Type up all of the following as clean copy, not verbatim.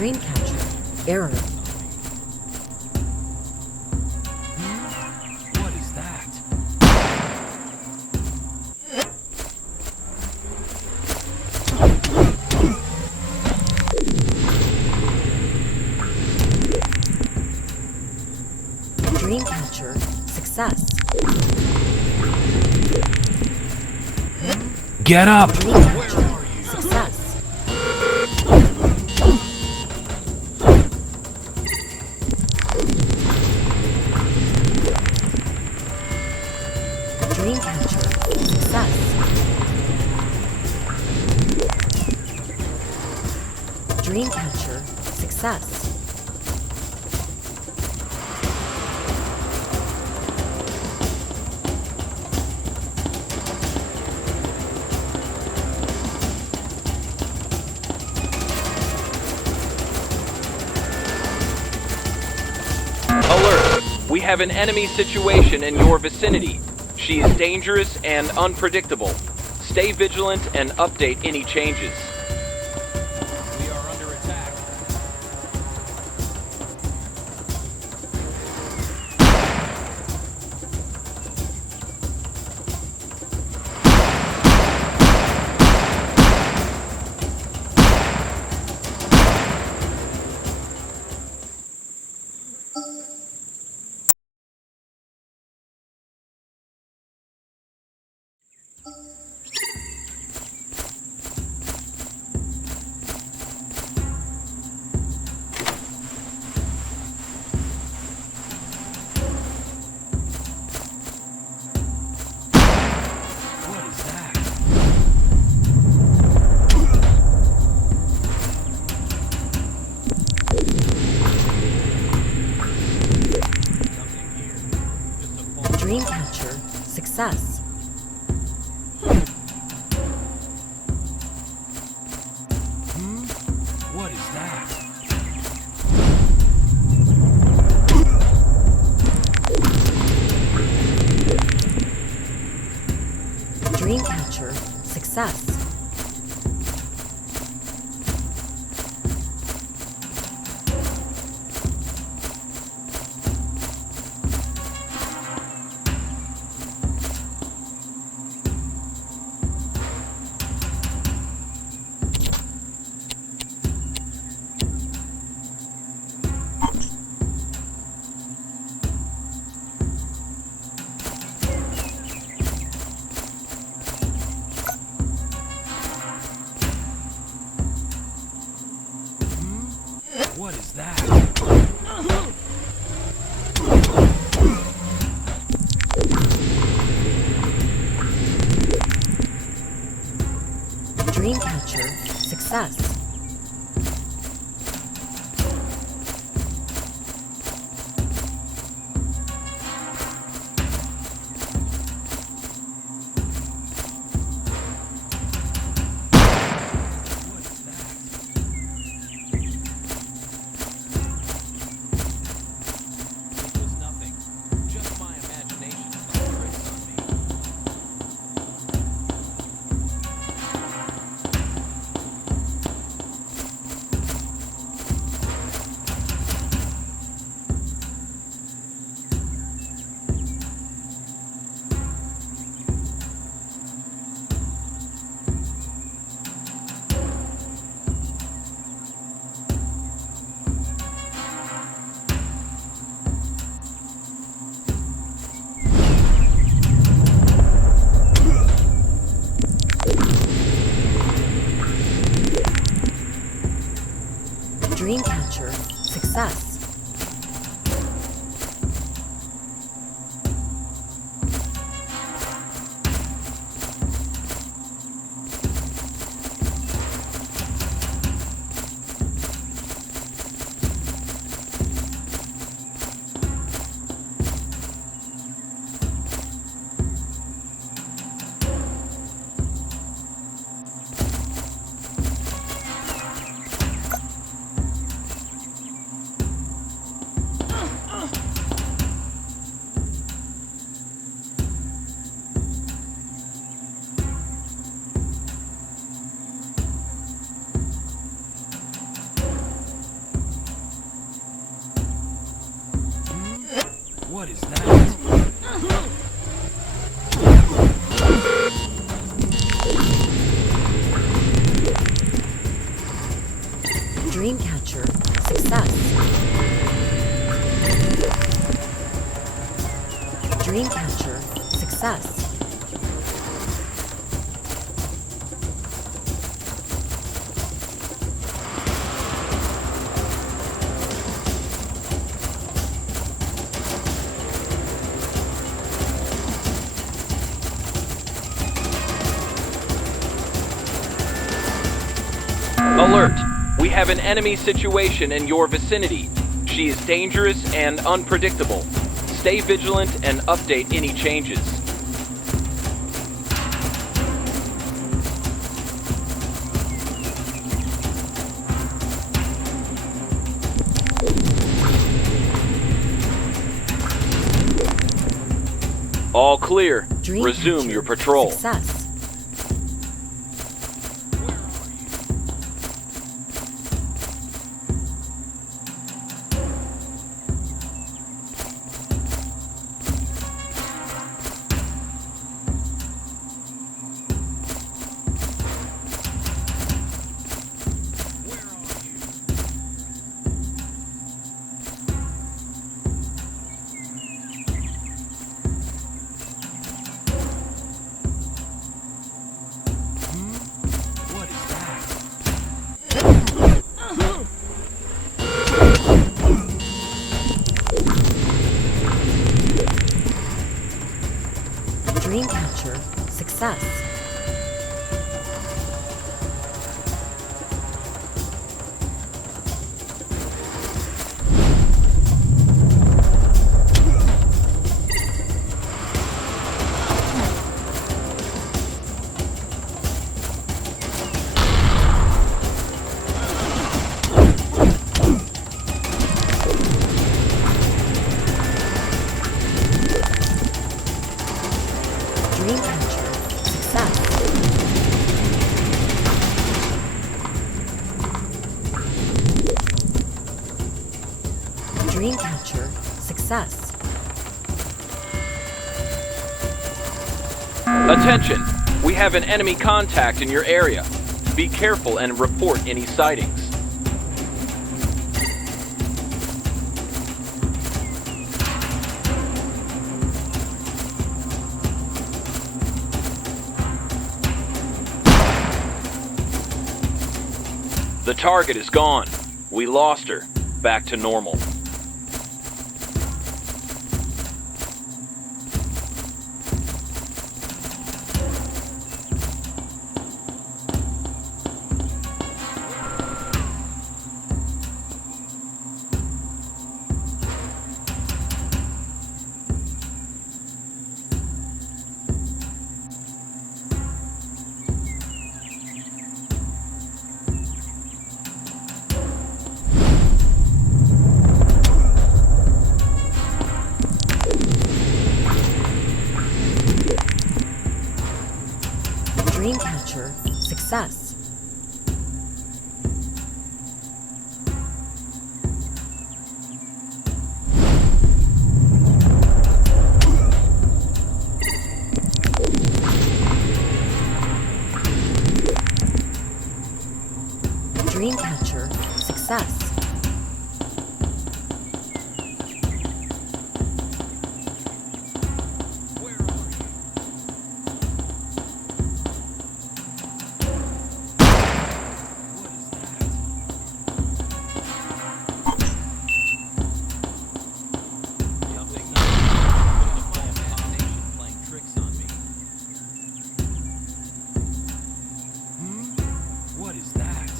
Dreamcatcher. Error. What is that? Dreamcatcher. Success. Get up! Dreamcatcher. Success. Dreamcatcher. Success. Dreamcatcher. Success. Alert! We have an enemy situation in your vicinity. She is dangerous and unpredictable. Stay vigilant and update any changes. We are under attack. What is that? Nothing here. Just a phone. Dreamcatcher. Success. What is that? Dreamcatcher. Success. What is that? Dreamcatcher. Success. What is that? It was nothing. Just my imagination playing tricks on me. Dreamcatcher. Success. What is that? Dreamcatcher. Success. Dreamcatcher. Success. Alert! We have an enemy situation in your vicinity. She is dangerous and unpredictable. Stay vigilant and update any changes. All clear. Resume your patrol. Success. Dreamcatcher. Success. Dreamcatcher. Success. Dreamcatcher. Success. Attention! We have an enemy contact in your area. Be careful and report any sightings. The target is gone. We lost her. Back to normal. Dreamcatcher. Success. Dreamcatcher. Success. What is that?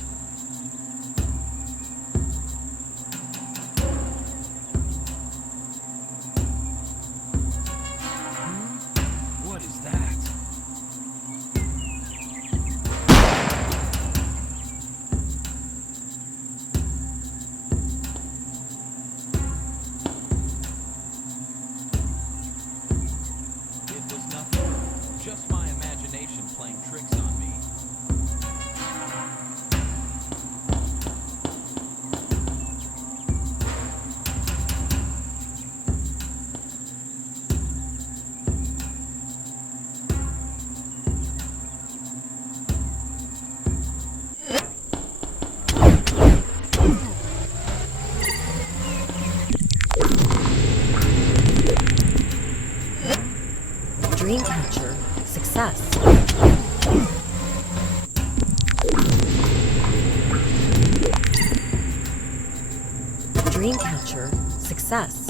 Dreamcatcher, success.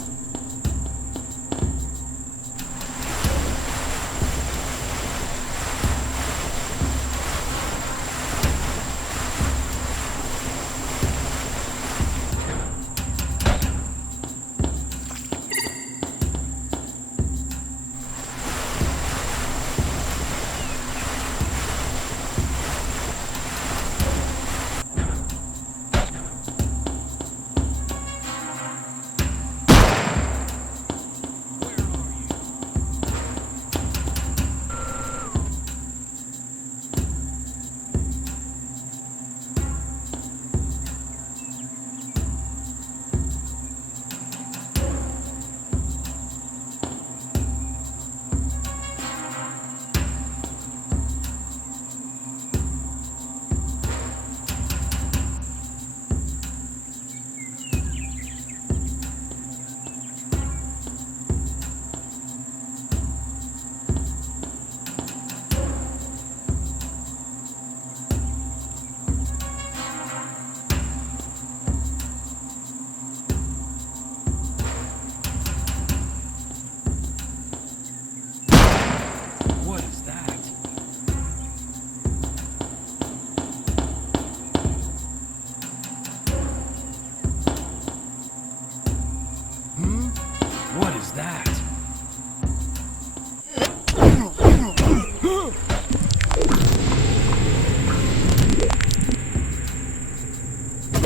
What is that? What is that?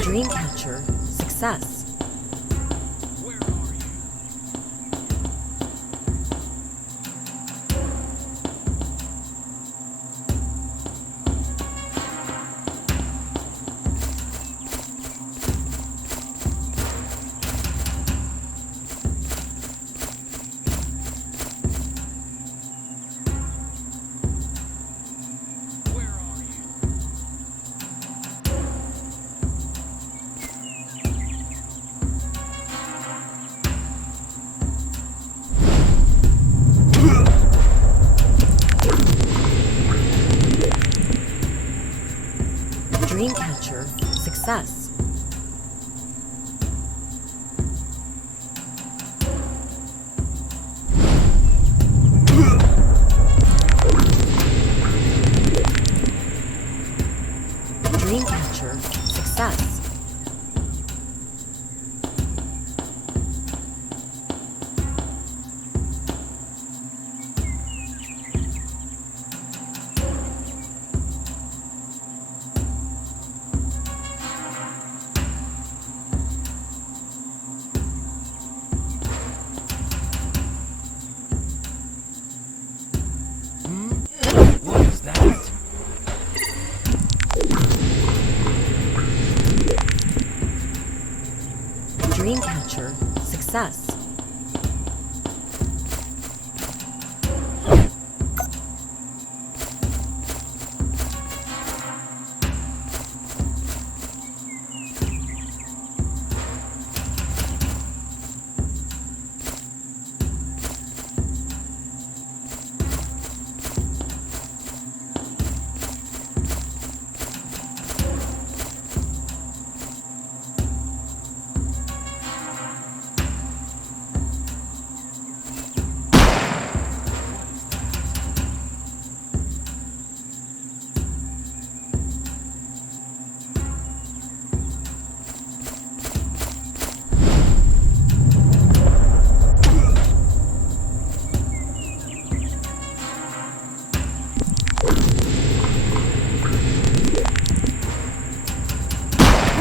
Dreamcatcher, success. Where are you? Where are you? Dreamcatcher, success. Dreamcatcher, success. What is that? Dreamcatcher, success.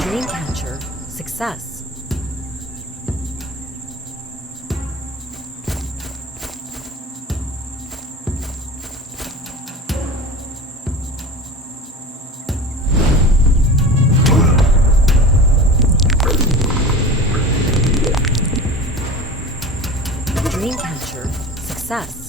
Dreamcatcher, success. Dreamcatcher, success.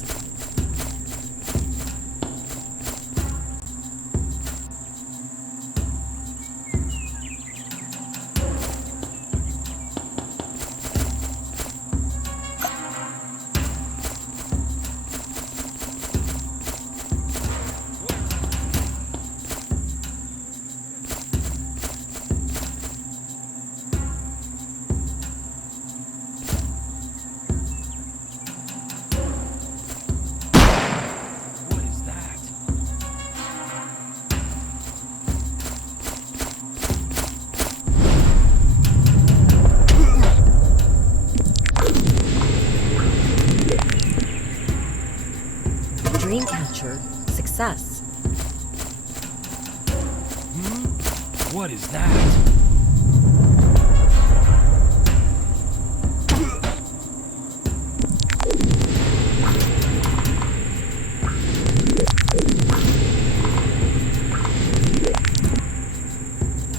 Success. What is that?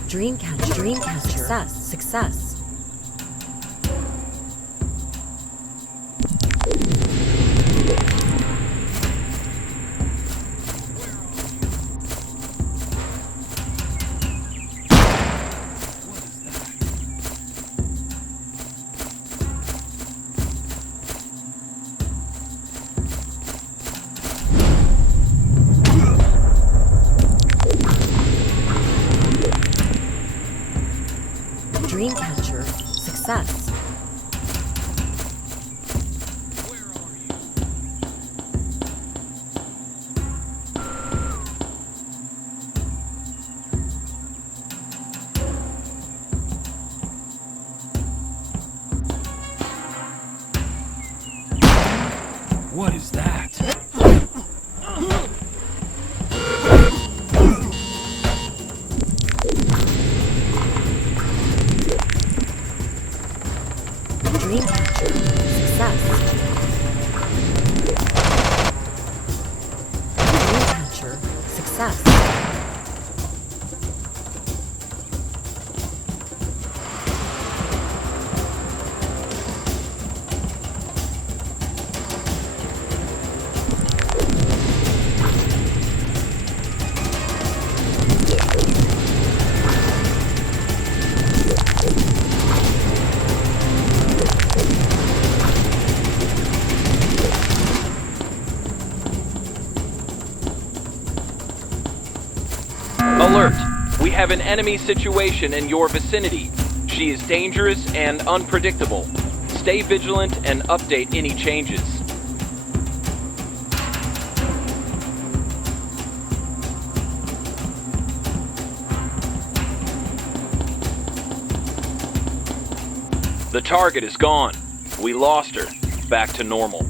Dreamcatcher. Success. Dreamcatcher. Success. What is that? Dreamcatcher. Success. Dreamcatcher. Success. Alert! We have an enemy situation in your vicinity. She is dangerous and unpredictable. Stay vigilant and update any changes. The target is gone. We lost her. Back to normal.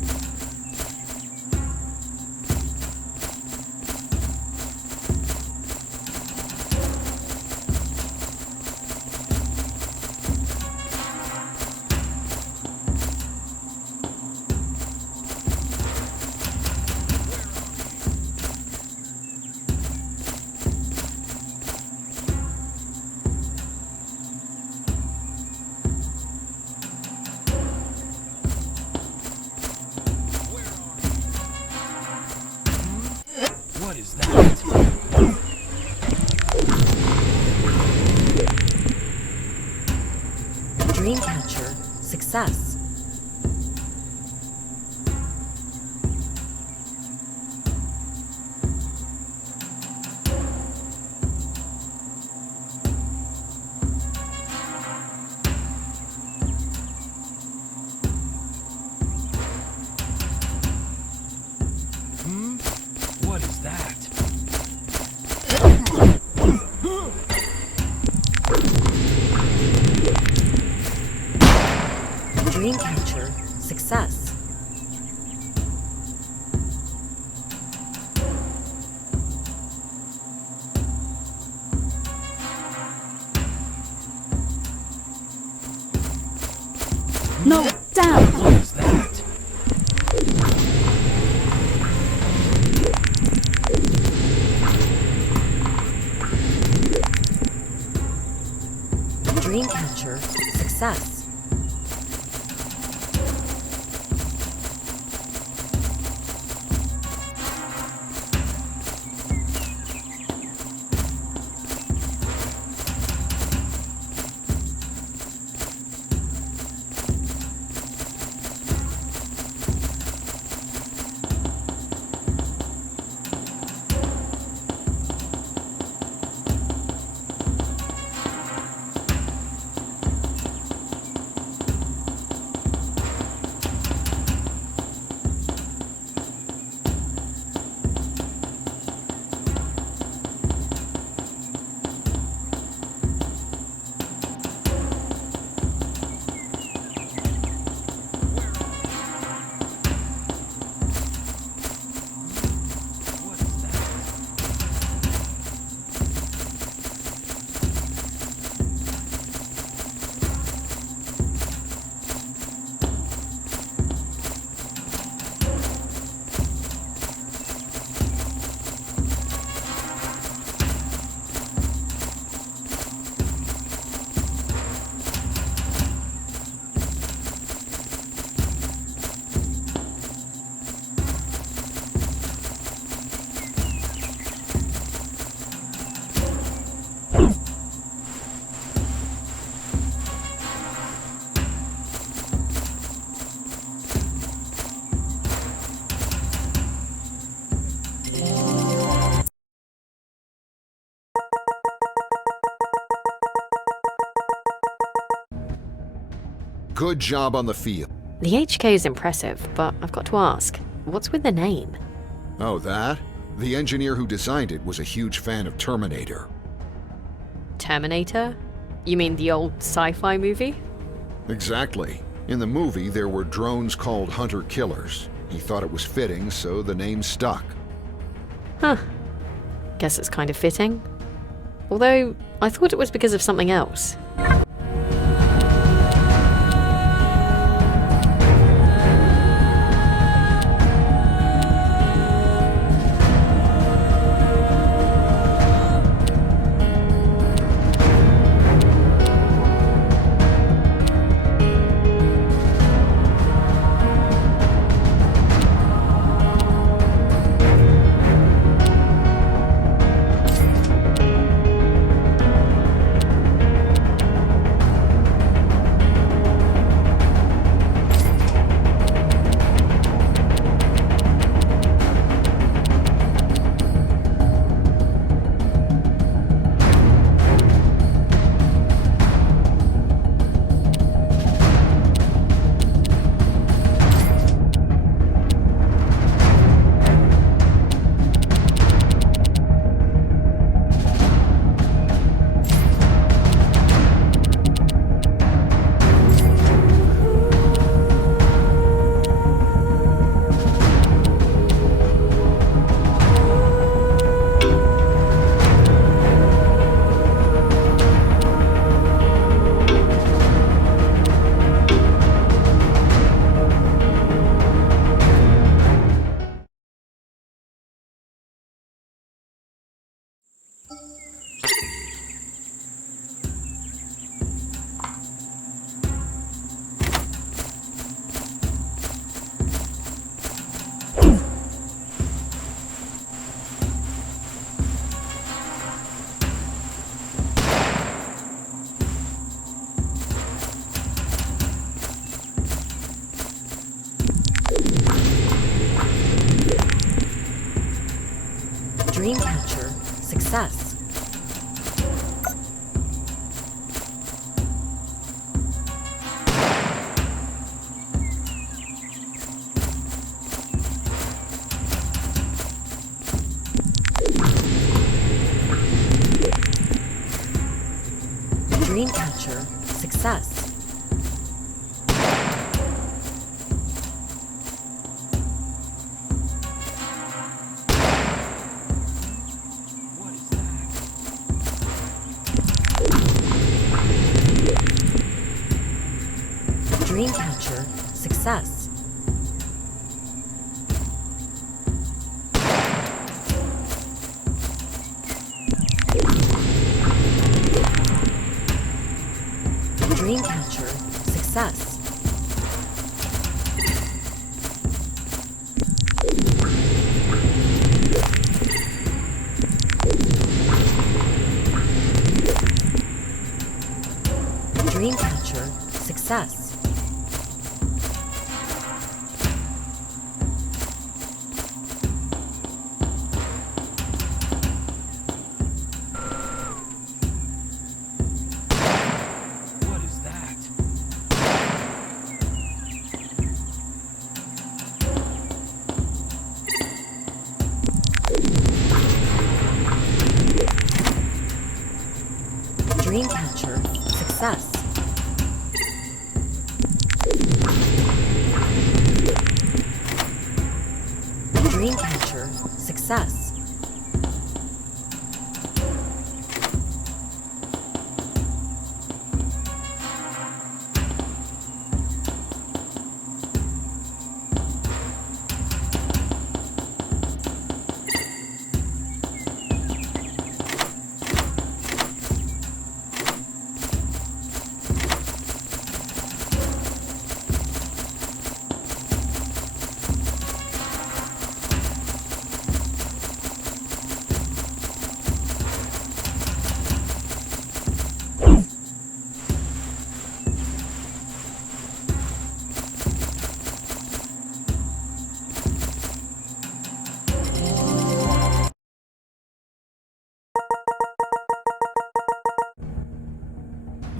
What is that? Dreamcatcher. Success. What is that? Dreamcatcher. Success. No, down. What is that? Dreamcatcher. Success. Good job on the field. The HK is impressive, but I've got to ask, what's with the name? Oh, that? The engineer who designed it was a huge fan of Terminator. Terminator? You mean the old sci-fi movie? Exactly. In the movie, there were drones called hunter-killers. He thought it was fitting, so the name stuck. Huh. Guess it's kind of fitting. Although, I thought it was because of something else. Dreamcatcher. Success. Dreamcatcher. Success. Dreamcatcher. Success. Dreamcatcher. Success. Dreamcatcher. Success. What is that? Dreamcatcher. Success. Dreamcatcher. Success.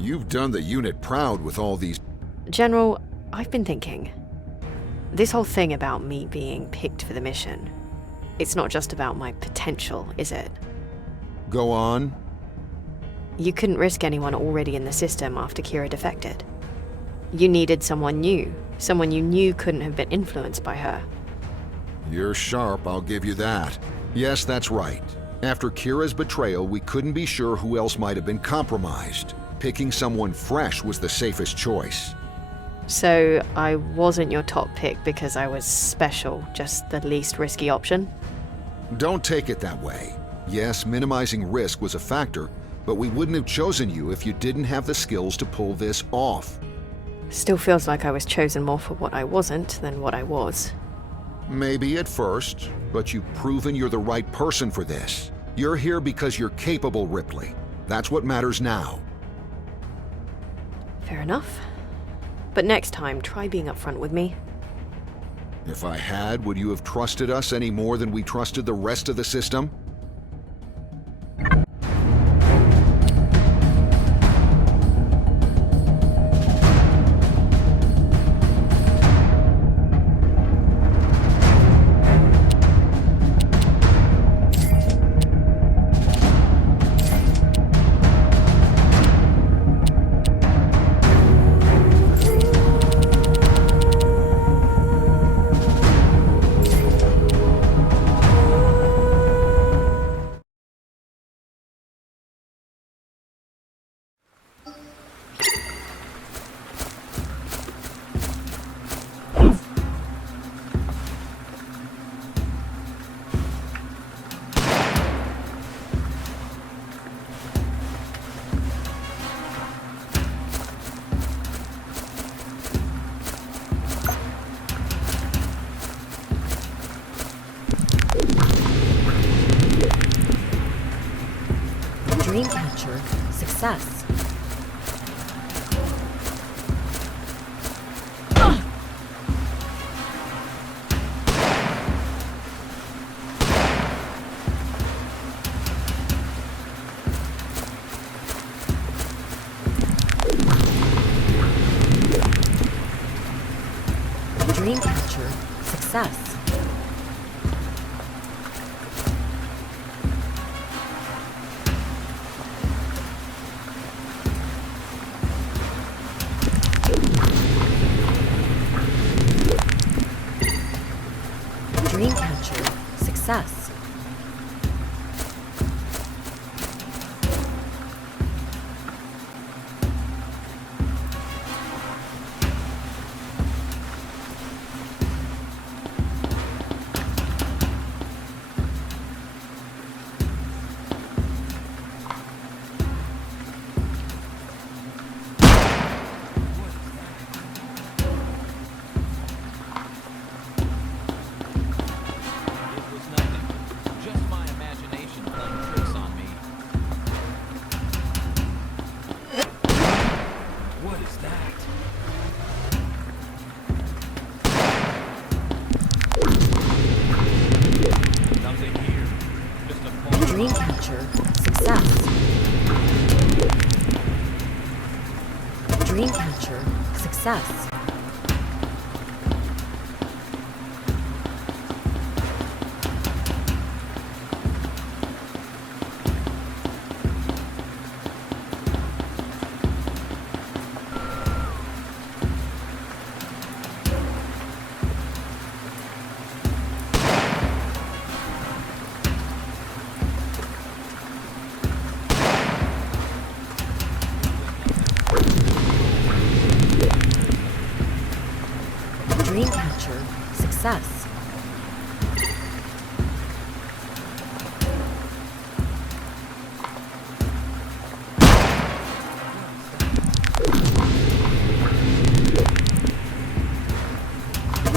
You've done the unit proud with all these... General, I've been thinking. This whole thing about me being picked for the mission, it's not just about my potential, is it? Go on. You couldn't risk anyone already in the system after Kira defected. You needed someone new, someone you knew couldn't have been influenced by her. You're sharp, I'll give you that. Yes, that's right. After Kira's betrayal, we couldn't be sure who else might have been compromised. Picking someone fresh was the safest choice. So I wasn't your top pick because I was special, just the least risky option? Don't take it that way. Yes, minimizing risk was a factor, but we wouldn't have chosen you if you didn't have the skills to pull this off. Still feels like I was chosen more for what I wasn't than what I was. Maybe at first, but you've proven you're the right person for this. You're here because you're capable, Ripley. That's what matters now. Fair enough. But next time, try being upfront with me. If I had, would you have trusted us any more than we trusted the rest of the system? Dreamcatcher success. Dreamcatcher success. Dreamcatcher success. It was nothing. Just my imagination playing tricks on me. What is that? Nothing here. Just a phone. Dreamcatcher success. Dreamcatcher success. Dreamcatcher success.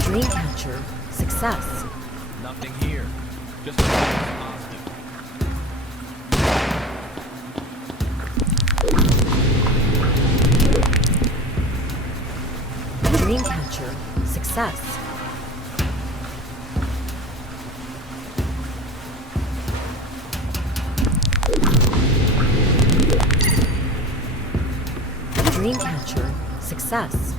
Dreamcatcher success. Nothing here. Just a phone positive. Dreamcatcher success. Dreamcatcher. Success.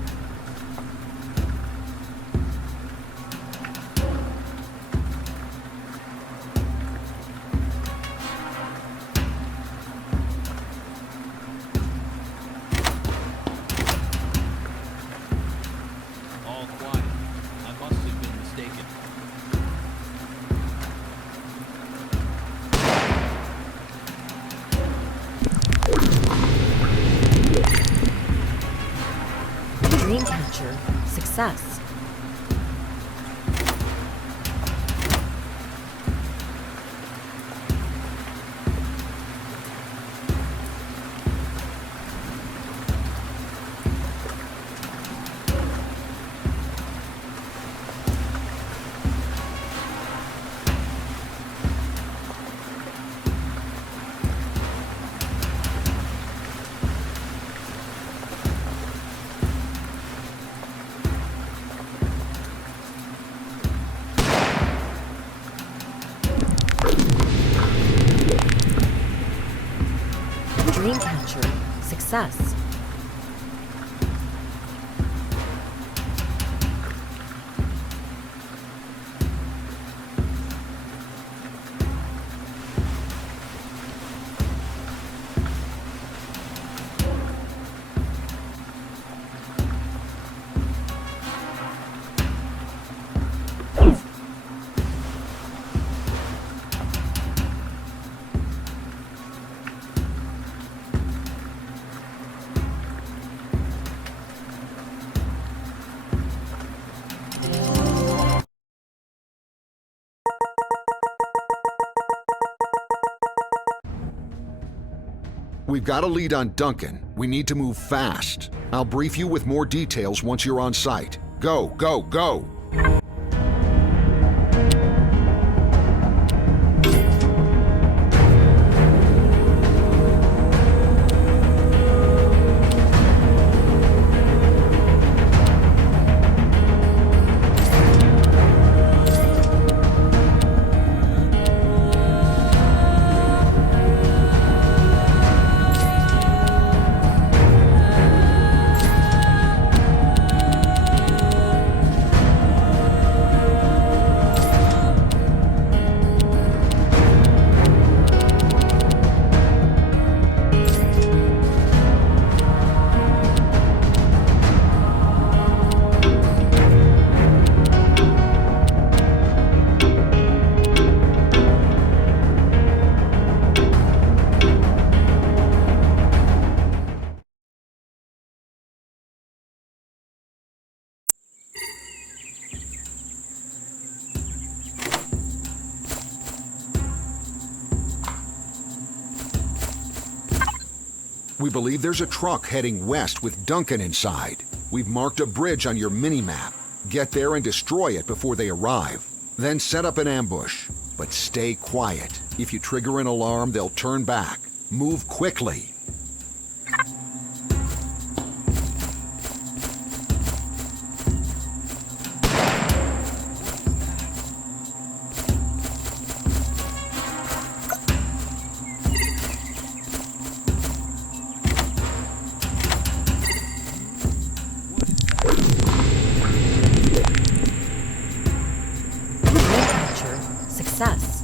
All quiet. I must have been mistaken. Dreamcatcher. Success. Dreamcatcher. Success. We've got a lead on Duncan. We need to move fast. I'll brief you with more details once you're on site. Go, go, go! We believe there's a truck heading west with Duncan inside. We've marked a bridge on your mini-map. Get there and destroy it before they arrive. Then set up an ambush. But stay quiet. If you trigger an alarm, they'll turn back. Move quickly. Dreamcatcher. Success.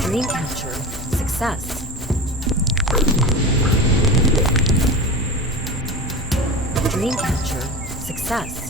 Dreamcatcher. Success. Dreamcatcher. Success.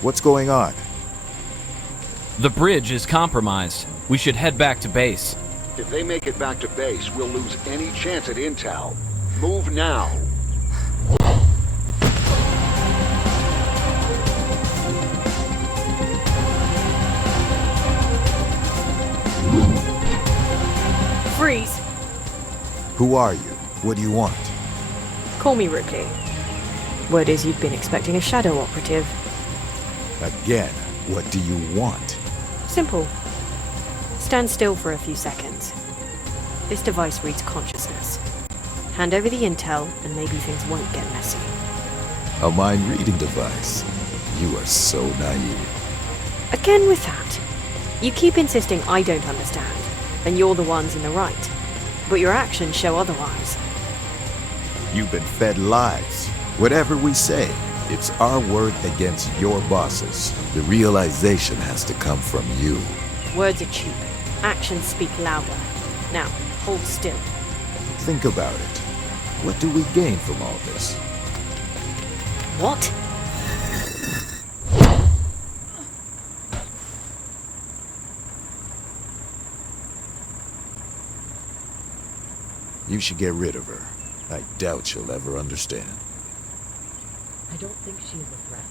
What's going on? The bridge is compromised. We should head back to base. If they make it back to base, we'll lose any chance at intel. Move now. Freeze! Who are you? What do you want? Call me Ripley. Word is you've been expecting a shadow operative. Again, what do you want? Simple. Stand still for a few seconds. This device reads consciousness. Hand over the intel, and maybe things won't get messy. A mind-reading device. You are so naive. Again with that. You keep insisting I don't understand, and you're the ones in the right. But your actions show otherwise. You've been fed lies. Whatever we say, it's our word against your bosses. The realization has to come from you. Words are cheap. Actions speak louder. Now, hold still. Think about it. What do we gain from all this? What? You should get rid of her. I doubt she'll ever understand. I don't think she is a threat.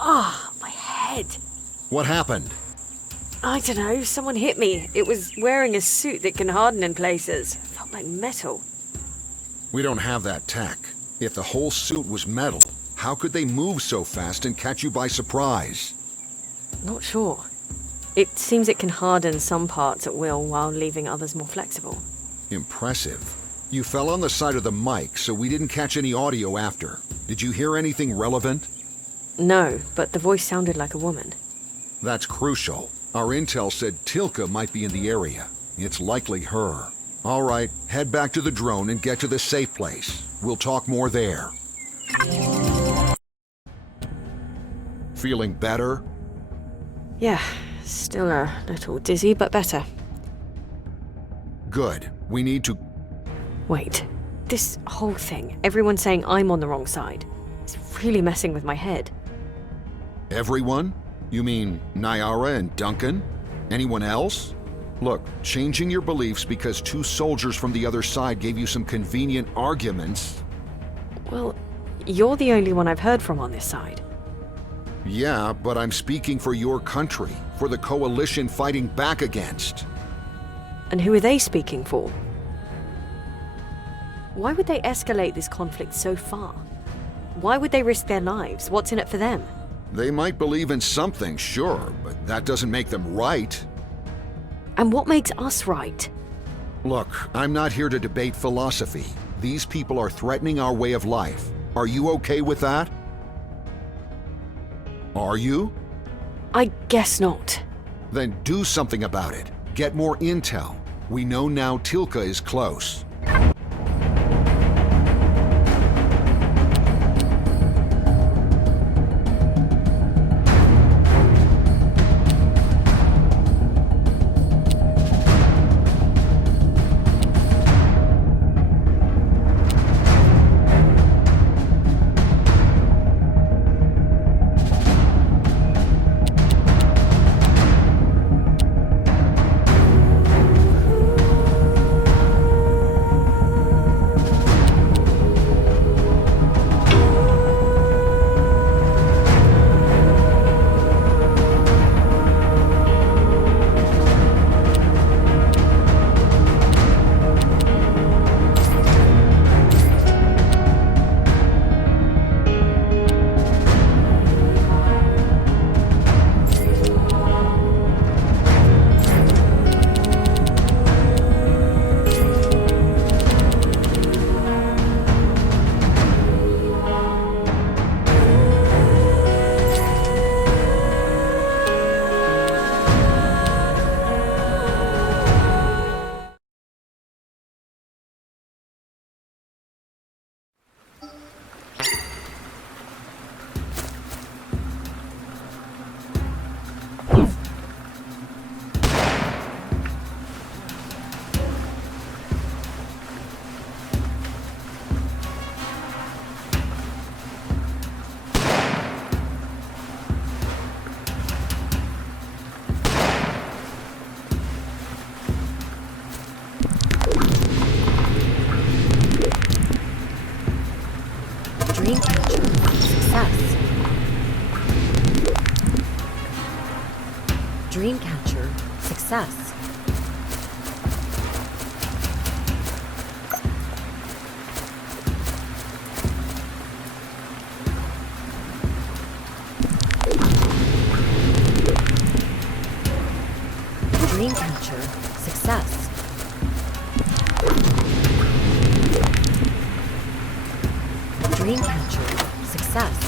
Ah, my head. What happened? I don't know, someone hit me. It was wearing a suit that can harden in places. Felt like metal. We don't have that tech. If the whole suit was metal, how could they move so fast and catch you by surprise? Not sure. It seems it can harden some parts at will while leaving others more flexible. Impressive. You fell on the side of the mic, so we didn't catch any audio after. Did you hear anything relevant? No, but the voice sounded like a woman. That's crucial. Our intel said Tilka might be in the area. It's likely her. All right, head back to the drone and get to the safe place. We'll talk more there. Feeling better? Yeah, still a little dizzy, but better. Good. We need to... Wait, this whole thing, everyone saying I'm on the wrong side, it's really messing with my head. Everyone? You mean Nyara and Duncan? Anyone else? Look, changing your beliefs because two soldiers from the other side gave you some convenient arguments... Well, you're the only one I've heard from on this side. Yeah, but I'm speaking for your country, for the coalition fighting back against. And who are they speaking for? Why would they escalate this conflict so far? Why would they risk their lives? What's in it for them? They might believe in something, sure, but that doesn't make them right. And what makes us right? Look, I'm not here to debate philosophy. These people are threatening our way of life. Are you okay with that? Are you? I guess not. Then do something about it. Get more intel. We know now Tilka is close. Dreamcatcher, success. Dreamcatcher, success. Dreamcatcher, success.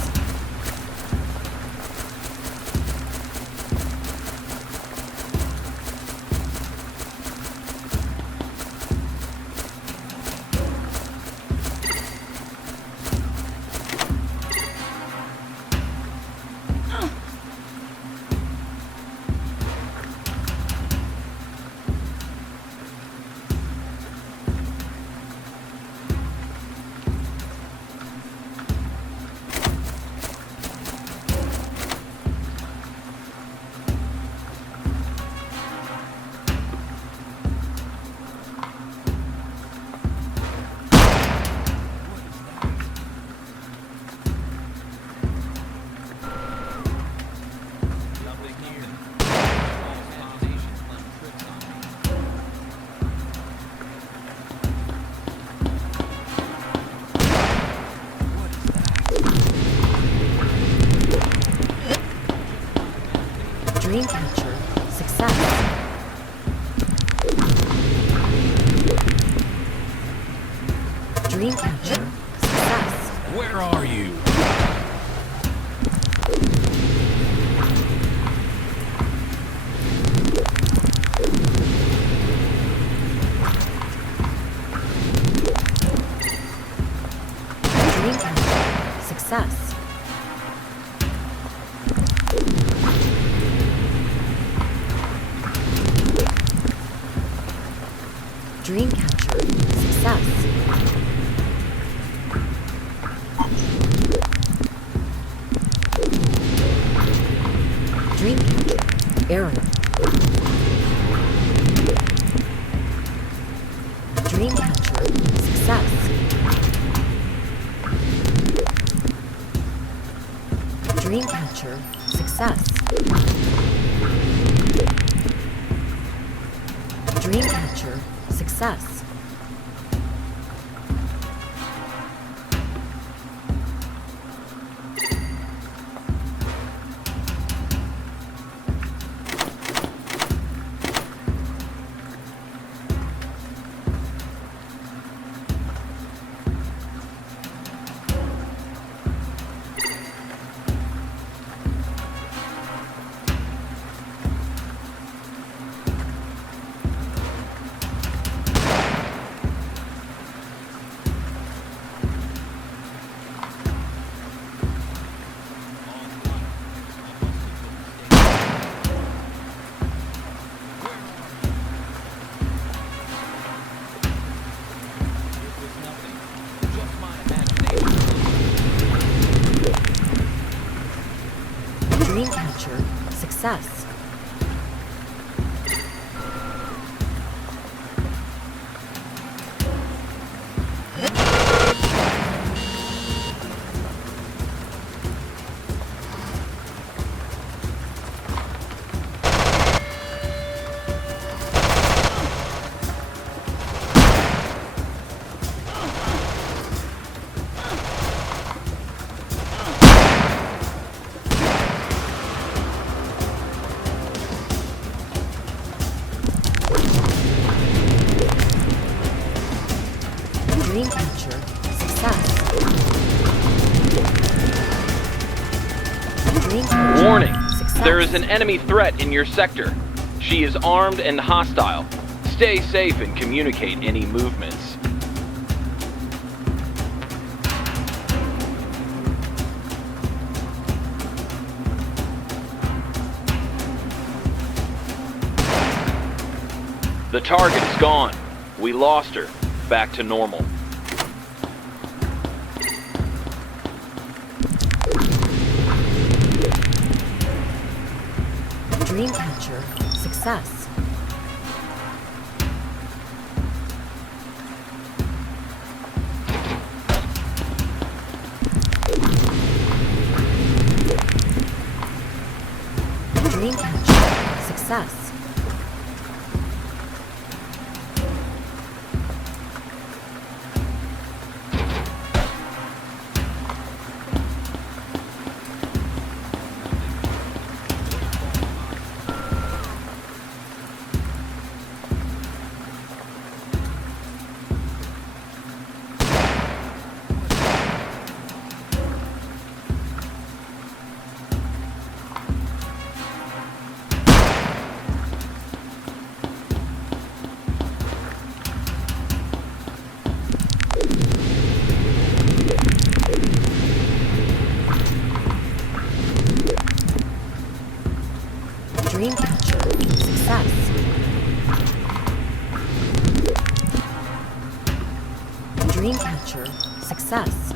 Nothing here. All imaginations playing tricks on me. What is that? Dreamcatcher, success. Dreamcatcher, success. Where are you? Dreamcatcher, success. Dreamcatcher, success. Dreamcatcher, error. Dreamcatcher, success. Dreamcatcher, success. Dreamcatcher, success. Dreamcatcher, success. Dreamcatcher, success. Dreamcatcher, Warning. success. There is an enemy threat in your sector. She is armed and hostile. Stay safe and communicate any movements. The target is gone. We lost her. Back to normal. Dreamcatcher, success. Dreamcatcher, success. Dreamcatcher, success. Dreamcatcher, success.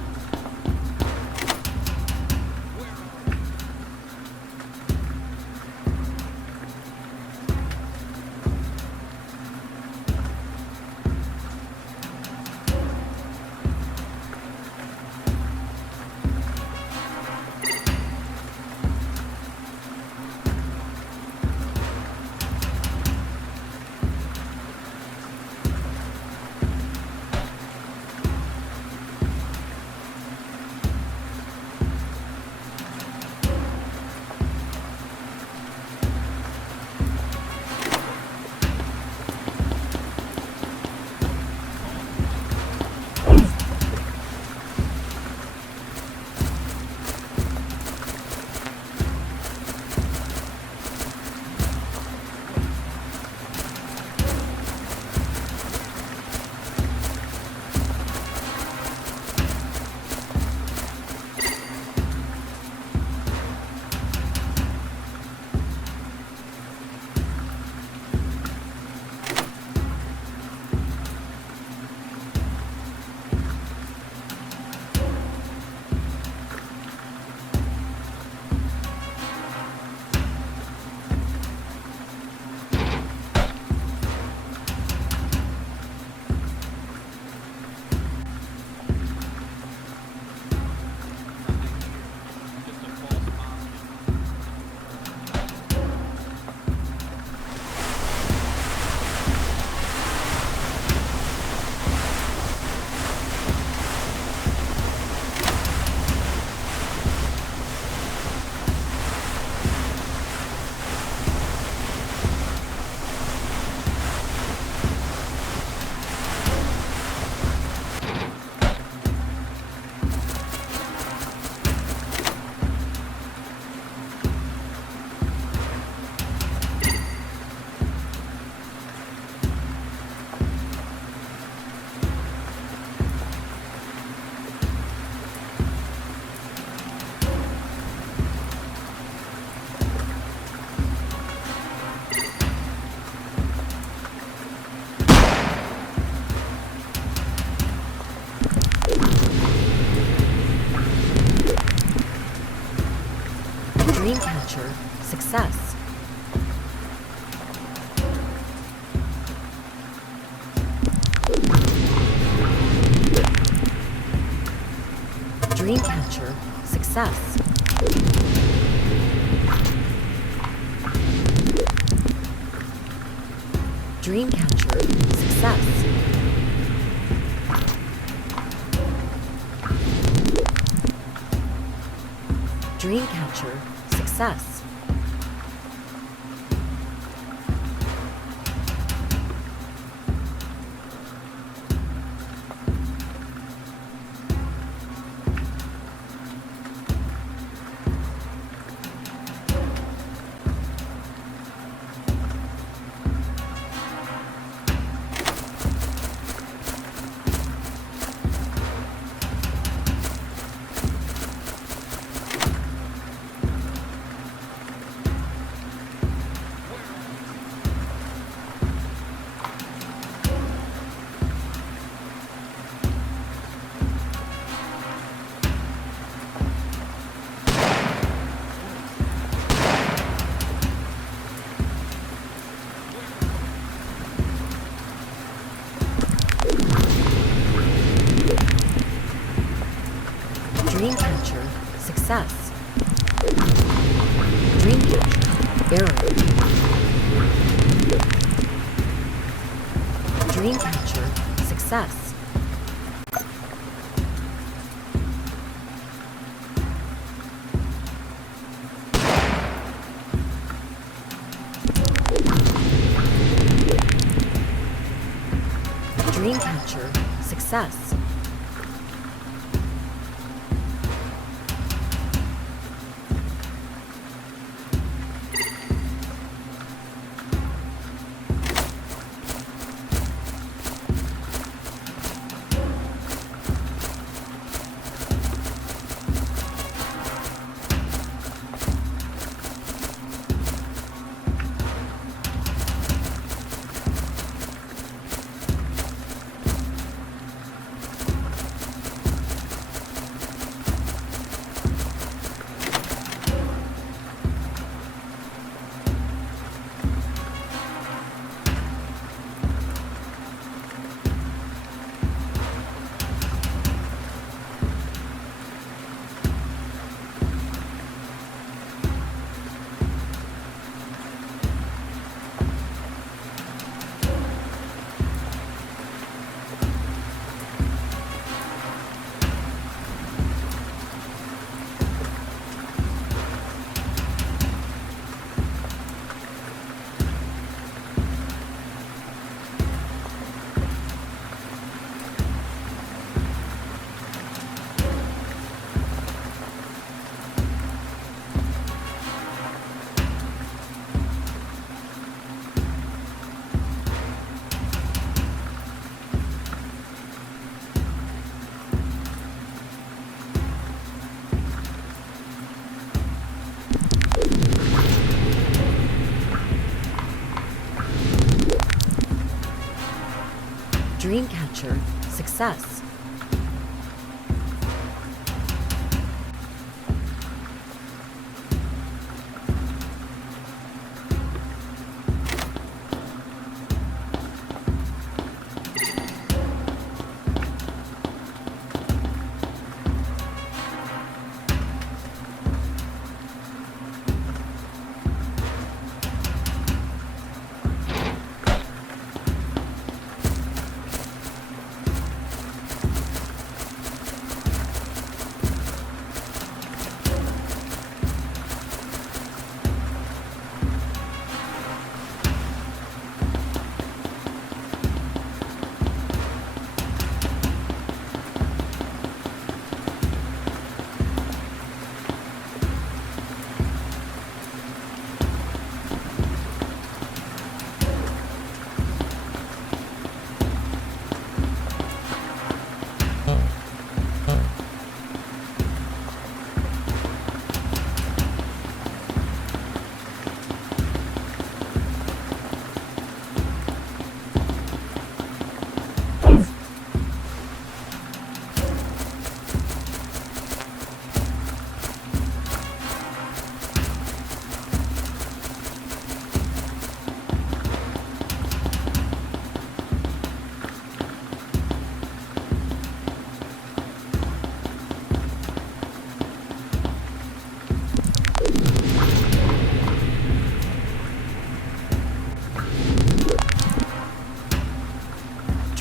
Dreamcatcher, success. Dreamcatcher, success. Dreamcatcher, success. Dreamcatcher, success. Dreamcatcher, success. Dreamcatcher, error. Dreamcatcher. Success. Dreamcatcher. Success. Dreamcatcher. Success.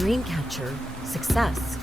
Dreamcatcher. Success.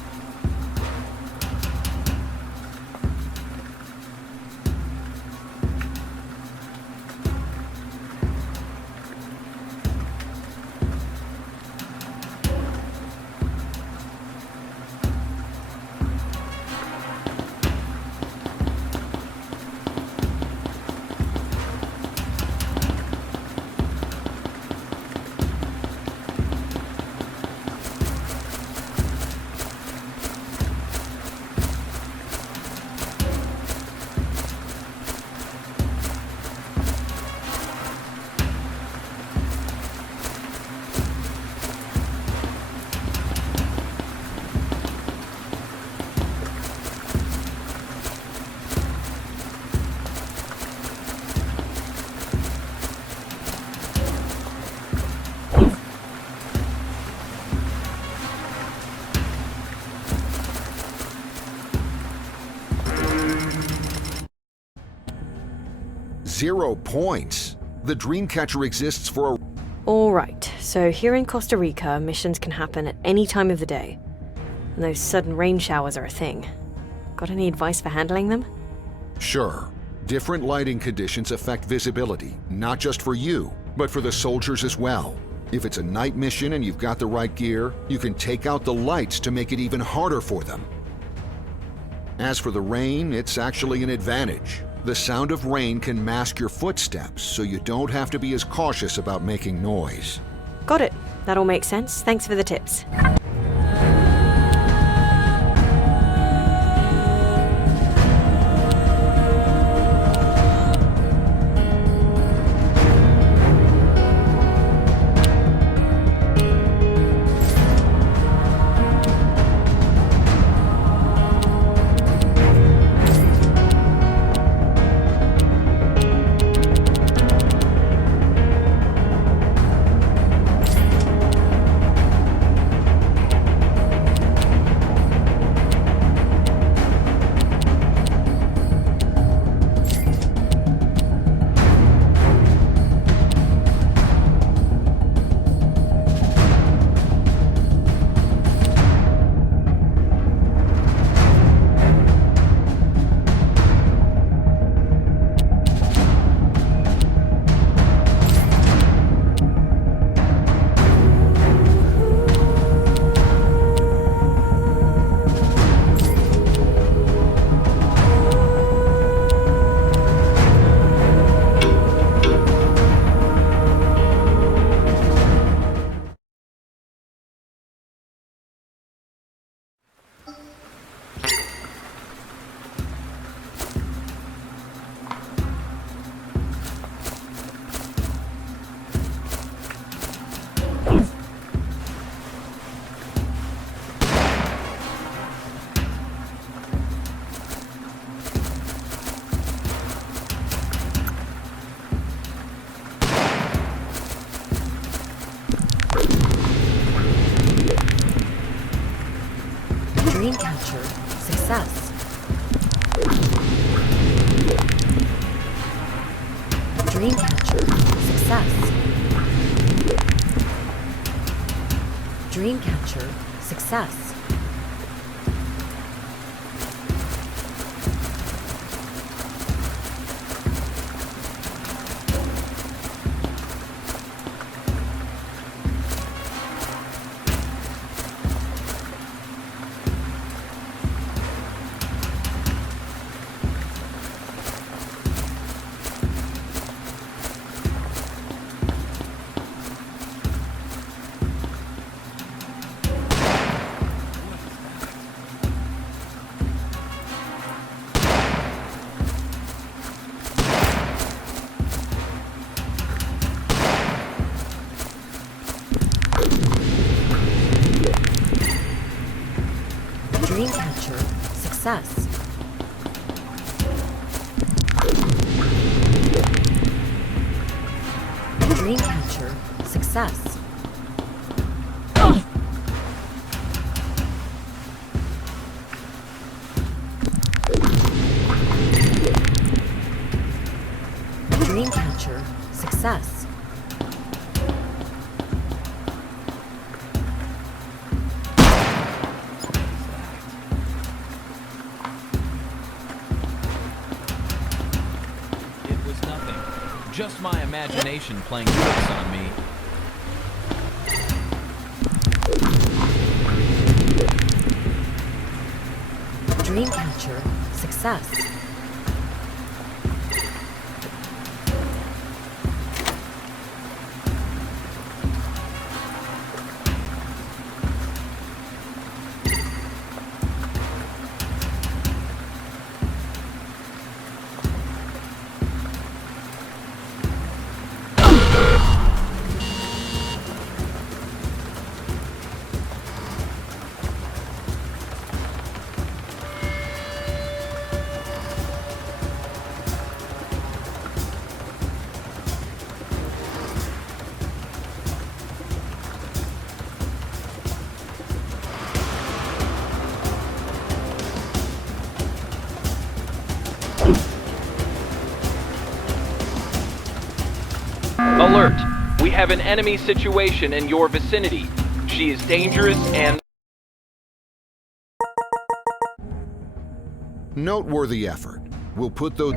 Zero points. The Dreamcatcher exists for a... Alright, so here in Costa Rica, missions can happen at any time of the day. And those sudden rain showers are a thing. Got any advice for handling them? Sure. Different lighting conditions affect visibility, not just for you, but for the soldiers as well. If it's a night mission and you've got the right gear, you can take out the lights to make it even harder for them. As for the rain, it's actually an advantage. The sound of rain can mask your footsteps, so you don't have to be as cautious about making noise. Got it. That all makes sense. Thanks for the tips. Dreamcatcher. Success. Dreamcatcher. Success. Dreamcatcher. Success. Dreamcatcher. Success. Dreamcatcher. Success. Dreamcatcher. Success. It was nothing. Just my imagination playing tricks on me. Dreamcatcher. Success. Alert! We have an enemy situation in your vicinity. She is dangerous and... Noteworthy effort. We'll put those...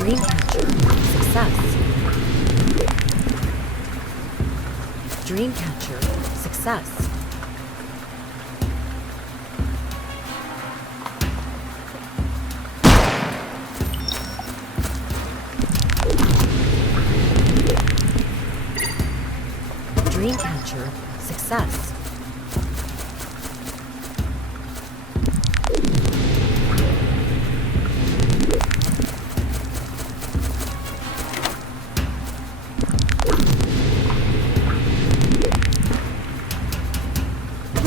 Dreamcatcher, success. Dreamcatcher, success.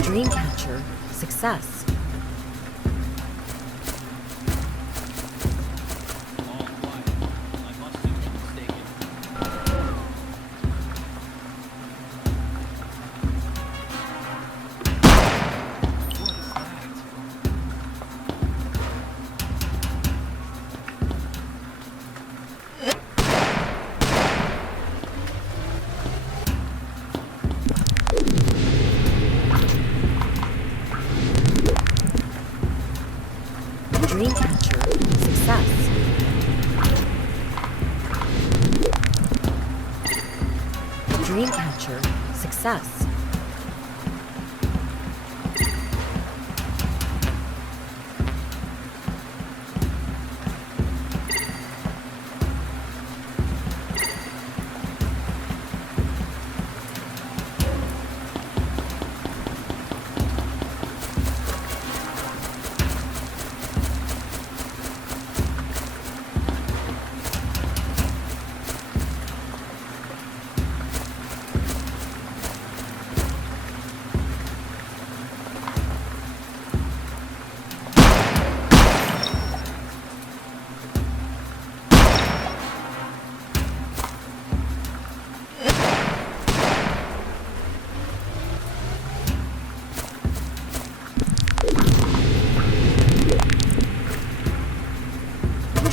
Dreamcatcher, success. All quiet. I must have been mistaken. What is that? Dreamcatcher, success. Dreamcatcher, success.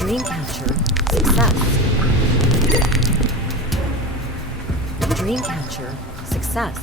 Dreamcatcher, success. Dreamcatcher, success.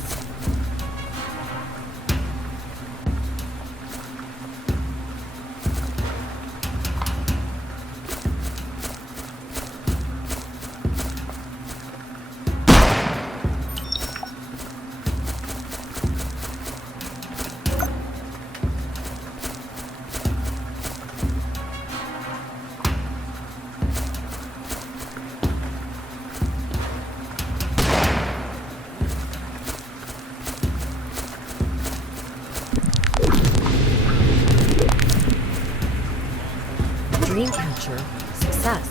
Dreamcatcher. Success.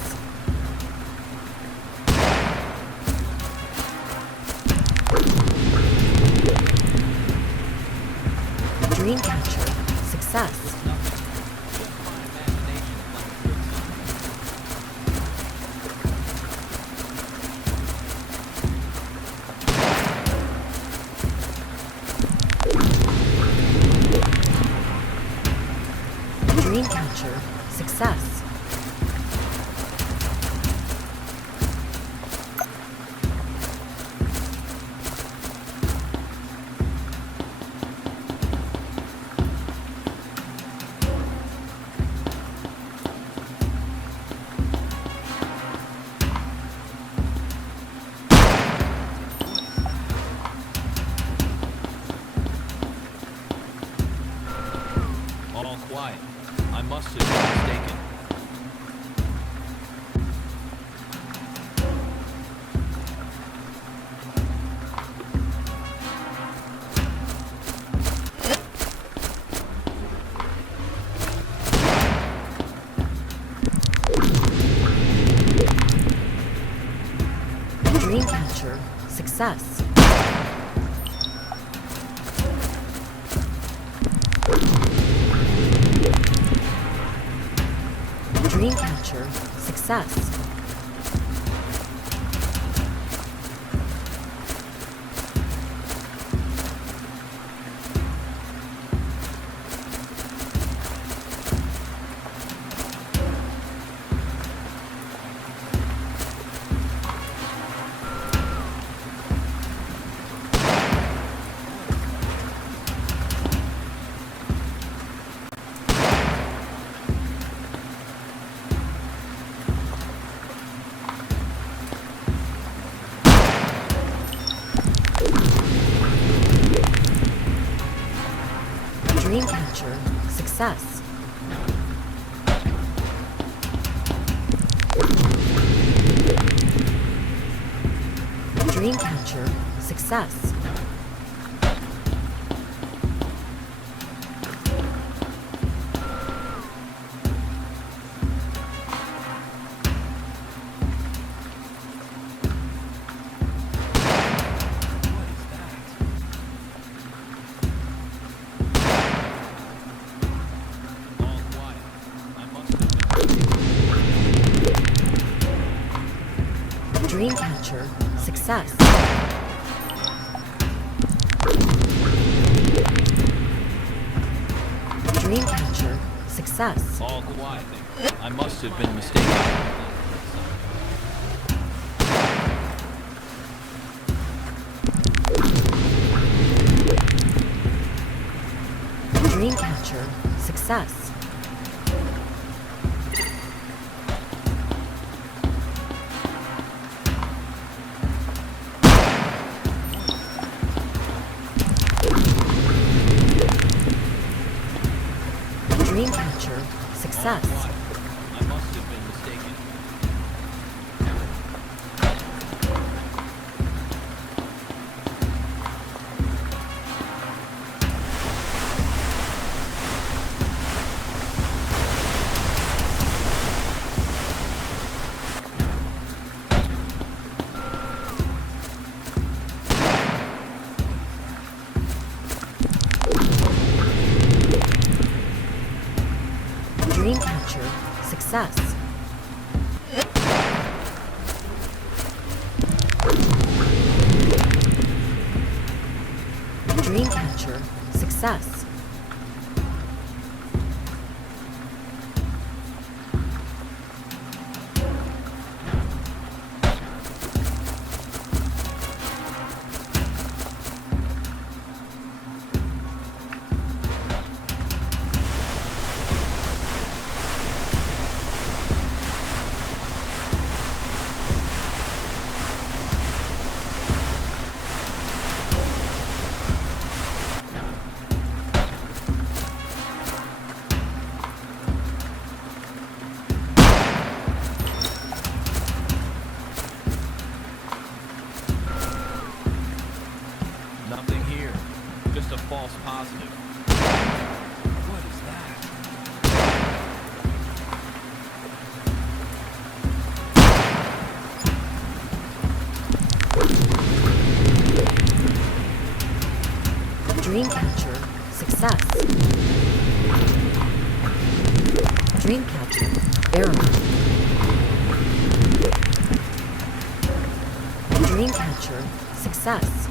Dreamcatcher. Success. Dreamcatcher. Success. All quiet. I must have been mistaken. Dreamcatcher. Success. Dreamcatcher. Success. Dreamcatcher. Success. Dreamcatcher. Success. All quiet. I must have been mistaken. Dreamcatcher. Success. Dreamcatcher. Success. All quiet. I must have been mistaken. Dreamcatcher. Success. Dreamcatcher. Success. I must have been mistaken. Dreamcatcher. Success. Dreamcatcher. Success. Nothing here. Just a false positive. What is that? Dreamcatcher, success. Dreamcatcher, error. Dreamcatcher, success.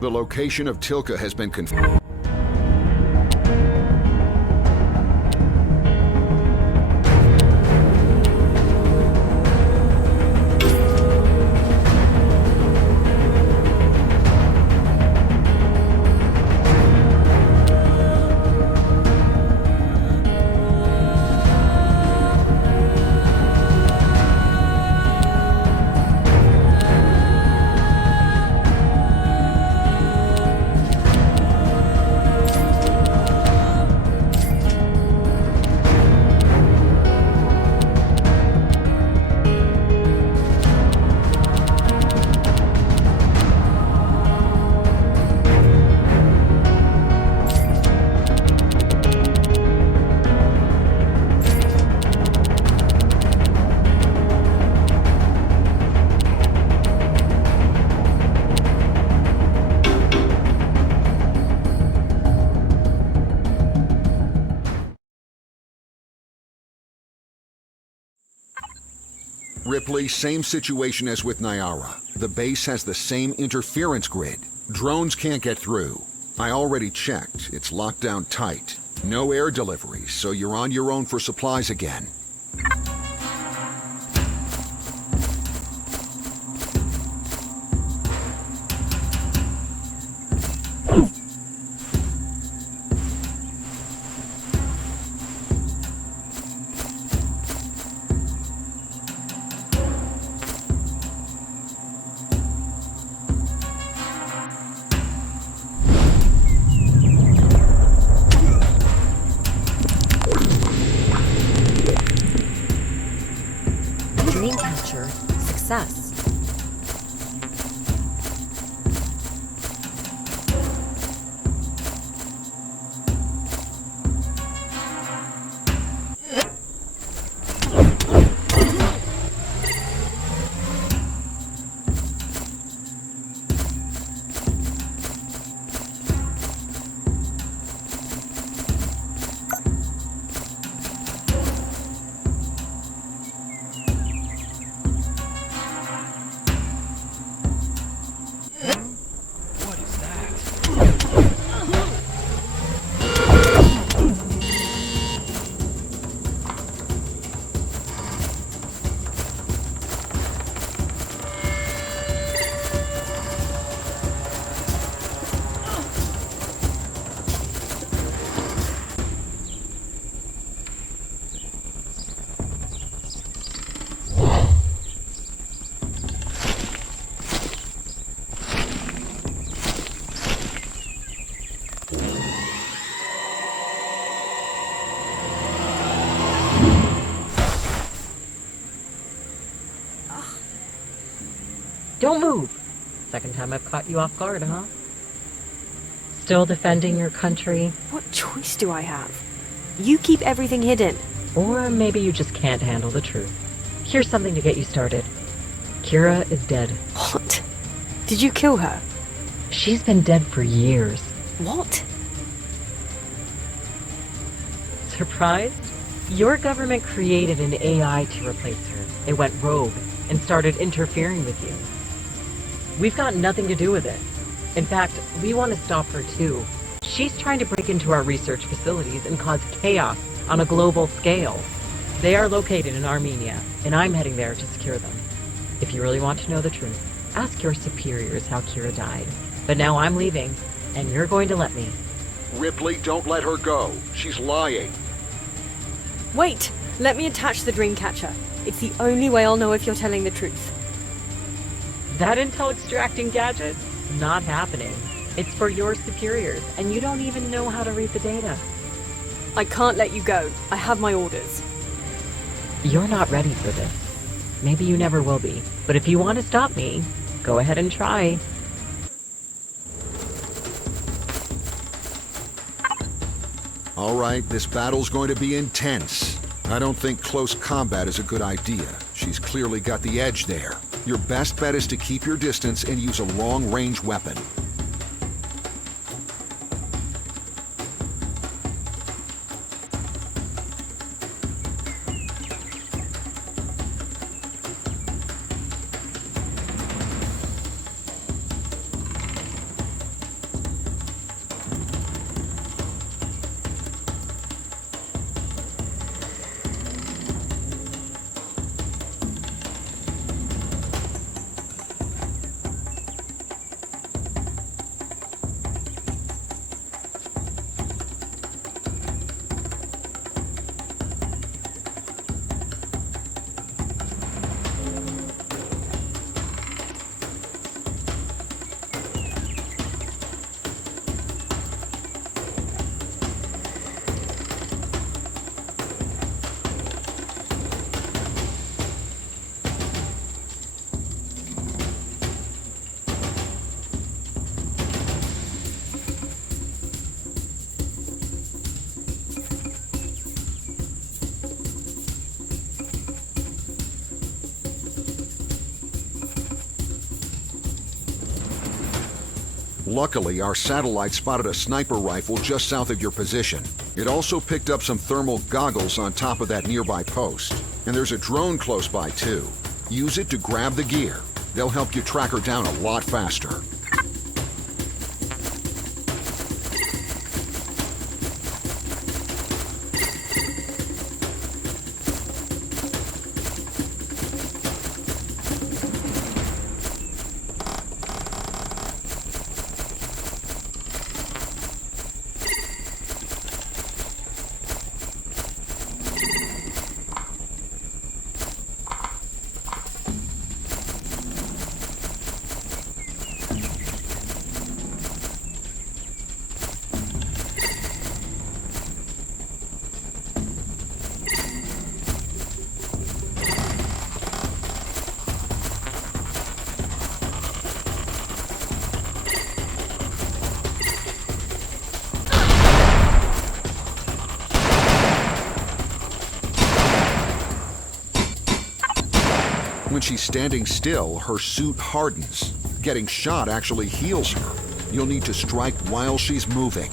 The location of Tilka has been confirmed. Ripley, same situation as with Nyara. The base has the same interference grid. Drones can't get through. I already checked. It's locked down tight. No air deliveries, so you're on your own for supplies again. Dreamcatcher, success. Don't move! Second time I've caught you off guard, huh? Still defending your country? What choice do I have? You keep everything hidden. Or maybe you just can't handle the truth. Here's something to get you started. Kira is dead. What? Did you kill her? She's been dead for years. What? Surprised? Your government created an AI to replace her. It went rogue and started interfering with you. We've got nothing to do with it. In fact, we want to stop her too. She's trying to break into our research facilities and cause chaos on a global scale. They are located in Armenia, and I'm heading there to secure them. If you really want to know the truth, ask your superiors how Kira died. But now I'm leaving, and you're going to let me. Ripley, don't let her go. She's lying. Wait! Let me attach the Dreamcatcher. It's the only way I'll know if you're telling the truth. That intel extracting gadget? Not happening. It's for your superiors, and you don't even know how to read the data. I can't let you go. I have my orders. You're not ready for this. Maybe you never will be. But if you want to stop me, go ahead and try. All right, this battle's going to be intense. I don't think close combat is a good idea. She's clearly got the edge there. Your best bet is to keep your distance and use a long-range weapon. Luckily, our satellite spotted a sniper rifle just south of your position. It also picked up some thermal goggles on top of that nearby post. And there's a drone close by, too. Use it to grab the gear. They'll help you track her down a lot faster. When she's standing still, her suit hardens. Getting shot actually heals her. You'll need to strike while she's moving.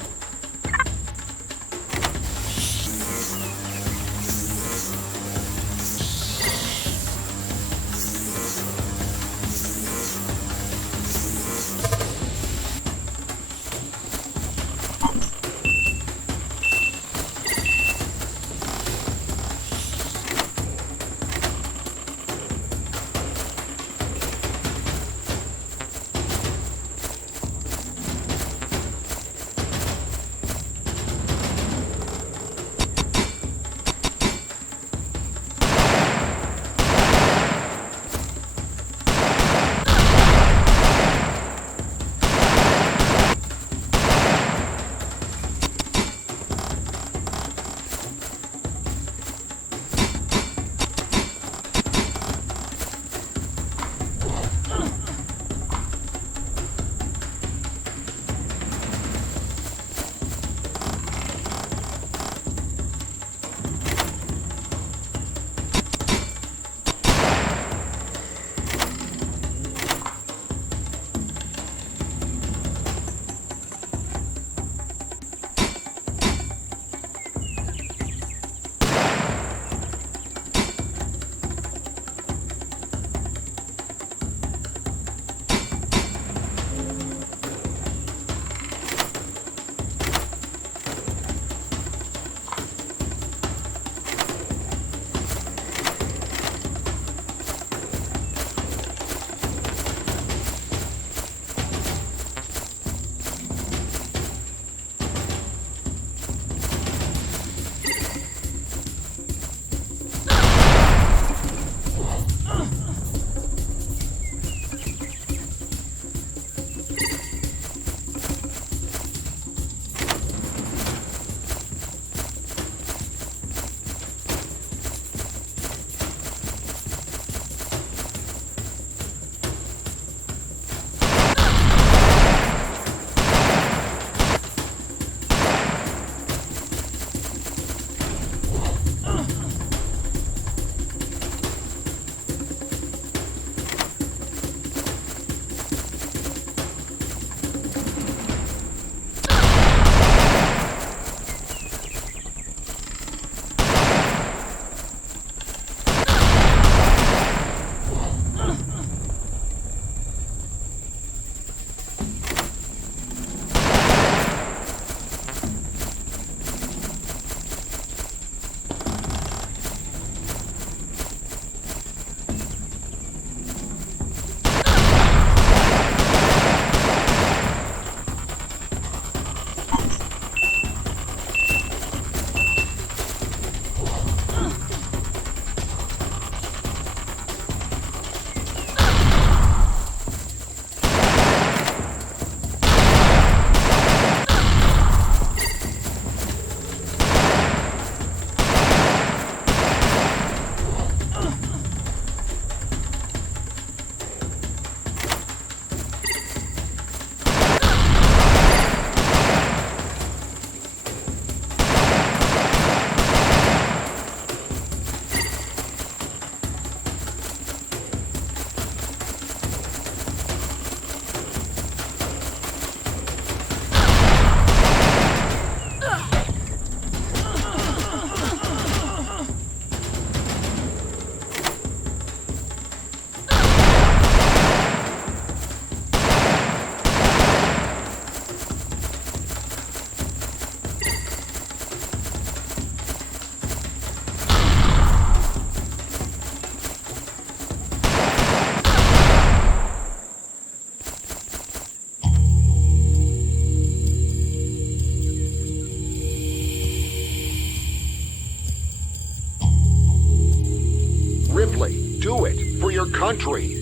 Do it for your country.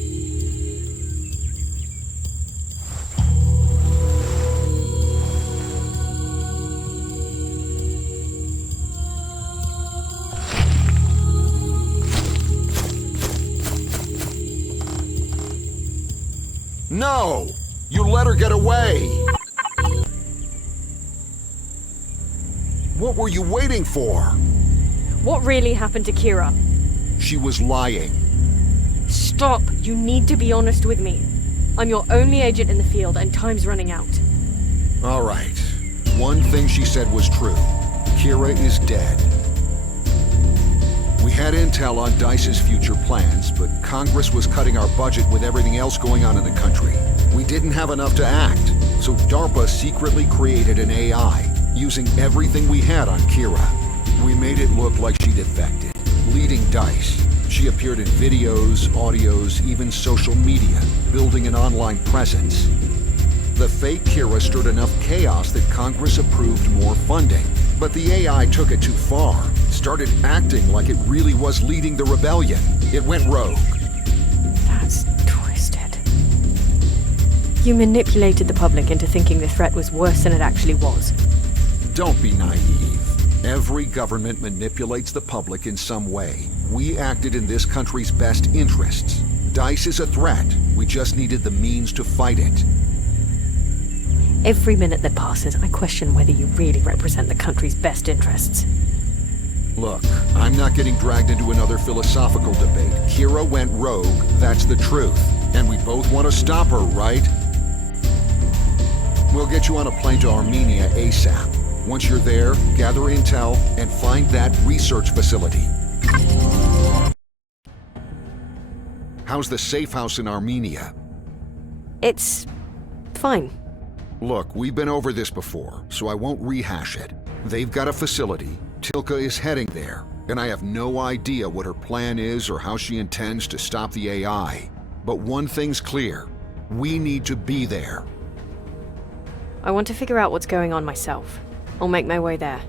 No! You let her get away! What were you waiting for? What really happened to Kira? She was lying. Stop! You need to be honest with me. I'm your only agent in the field and time's running out. All right. One thing she said was true. Kira is dead. We had intel on DICE's future plans, but Congress was cutting our budget with everything else going on in the country. We didn't have enough to act, so DARPA secretly created an AI, using everything we had on Kira. We made it look like she defected, leading DICE. She appeared in videos, audios, even social media, building an online presence. The fake Kira stirred enough chaos that Congress approved more funding. But the AI took it too far, started acting like it really was leading the rebellion. It went rogue. That's twisted. You manipulated the public into thinking the threat was worse than it actually was. Don't be naive. Every government manipulates the public in some way. We acted in this country's best interests. DICE is a threat. We just needed the means to fight it. Every minute that passes, I question whether you really represent the country's best interests. Look, I'm not getting dragged into another philosophical debate. Kira went rogue, that's the truth. And we both want to stop her, right? We'll get you on a plane to Armenia ASAP. Once you're there, gather intel and find that research facility. How's the safe house in Armenia? It's fine. Look, we've been over this before, so I won't rehash it. They've got a facility. Tilka is heading there, and I have no idea what her plan is or how she intends to stop the AI. But one thing's clear. We need to be there. I want to figure out what's going on myself. I'll make my way there.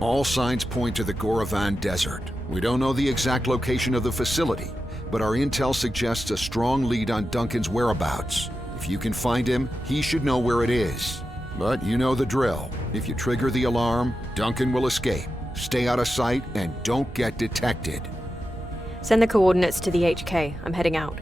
All signs point to the Goravan Desert. We don't know the exact location of the facility, but our intel suggests a strong lead on Duncan's whereabouts. If you can find him, he should know where it is. But you know the drill. If you trigger the alarm, Duncan will escape. Stay out of sight and don't get detected. Send the coordinates to the HK. I'm heading out.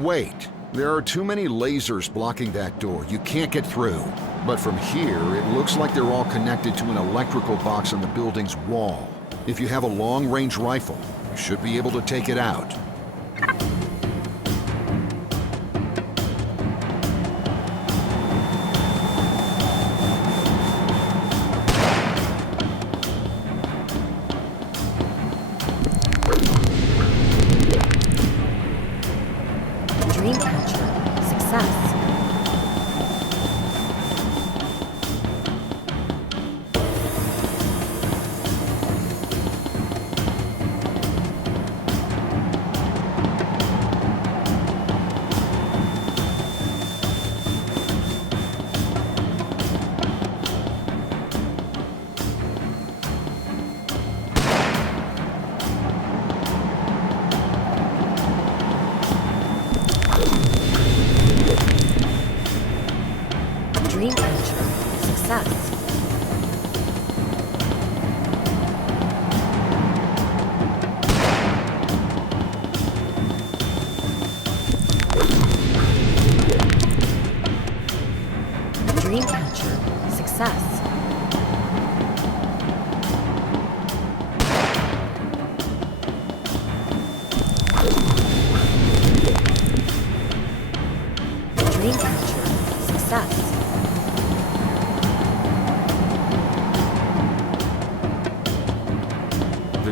Wait, there are too many lasers blocking that door. You can't get through. But from here, it looks like they're all connected to an electrical box on the building's wall. If you have a long-range rifle, you should be able to take it out.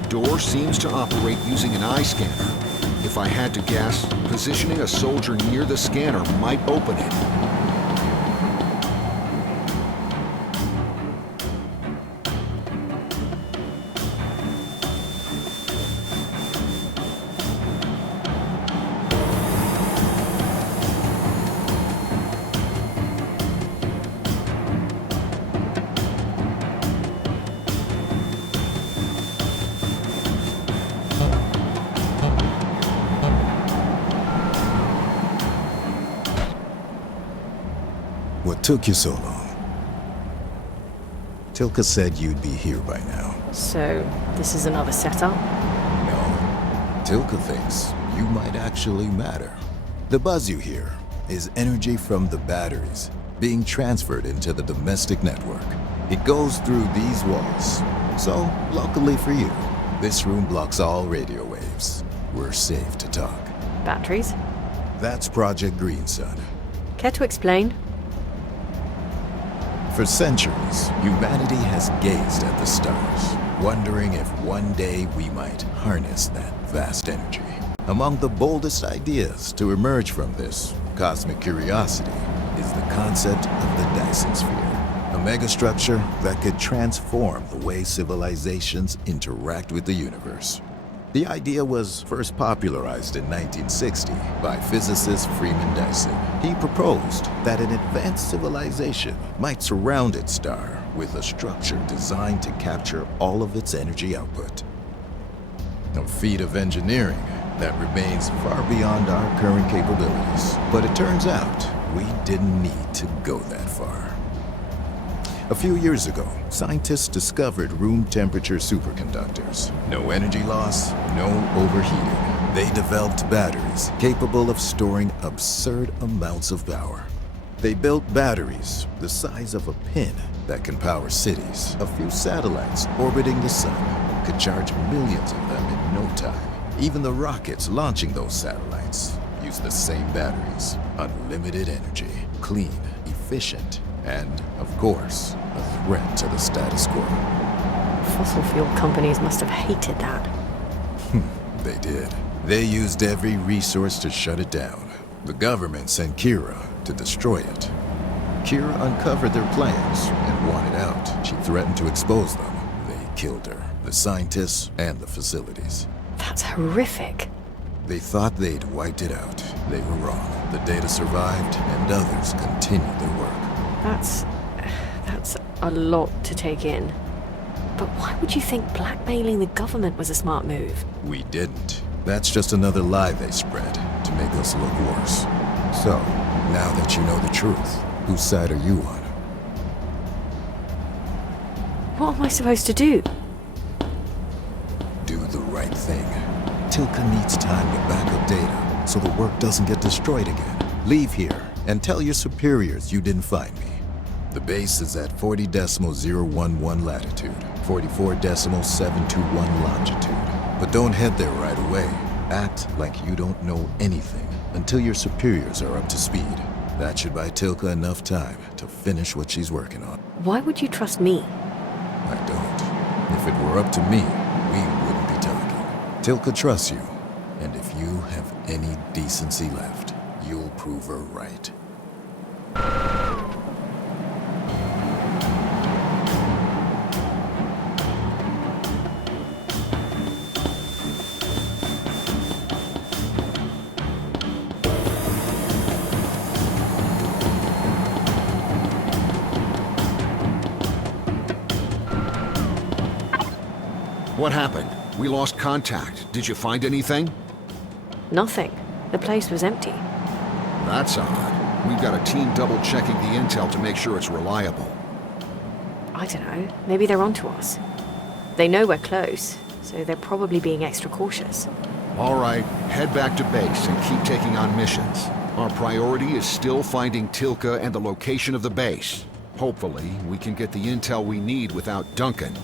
door seems to operate using an eye scanner. If I had to guess, positioning a soldier near the scanner might open it. What took you so long? Tilka said you'd be here by now. So, this is another setup? No. Tilka thinks you might actually matter. The buzz you hear is energy from the batteries being transferred into the domestic network. It goes through these walls. So, luckily for you, this room blocks all radio waves. We're safe to talk. Batteries? That's Project Green Sun. Care to explain? For centuries, humanity has gazed at the stars, wondering if one day we might harness that vast energy. Among the boldest ideas to emerge from this cosmic curiosity is the concept of the Dyson Sphere, a megastructure that could transform the way civilizations interact with the universe. The idea was first popularized in 1960 by physicist Freeman Dyson. He proposed that an advanced civilization might surround its star with a structure designed to capture all of its energy output. A feat of engineering that remains far beyond our current capabilities. But it turns out we didn't need to go that far. A few years ago, scientists discovered room temperature superconductors. No energy loss, no overheating. They developed batteries capable of storing absurd amounts of power. They built batteries the size of a pin that can power cities. A few satellites orbiting the sun could charge millions of them in no time. Even the rockets launching those satellites use the same batteries. Unlimited energy, clean, efficient, and, of course, a threat to the status quo. Fossil fuel companies must have hated that. They did. They used every resource to shut it down. The government sent Kira to destroy it. Kira uncovered their plans and wanted out. She threatened to expose them. They killed her, the scientists and the facilities. That's horrific. They thought they'd wiped it out. They were wrong. The data survived, and others continued their work. That's a lot to take in. But why would you think blackmailing the government was a smart move? We didn't. That's just another lie they spread to make us look worse. So, now that you know the truth, whose side are you on? What am I supposed to do? Do the right thing. Tilka needs time to back up data so the work doesn't get destroyed again. Leave here and tell your superiors you didn't find me. The base is at 40.011 latitude, 44.721 longitude. But don't head there right away. Act like you don't know anything until your superiors are up to speed. That should buy Tilka enough time to finish what she's working on. Why would you trust me? I don't. If it were up to me, we wouldn't be talking. Tilka trusts you, and if you have any decency left, you'll prove her right. What happened? We lost contact. Did you find anything? Nothing. The place was empty. That's odd. We've got a team double-checking the intel to make sure it's reliable. I don't know. Maybe they're onto us. They know we're close, so they're probably being extra cautious. All right, head back to base and keep taking on missions. Our priority is still finding Tilka and the location of the base. Hopefully, we can get the intel we need without Duncan.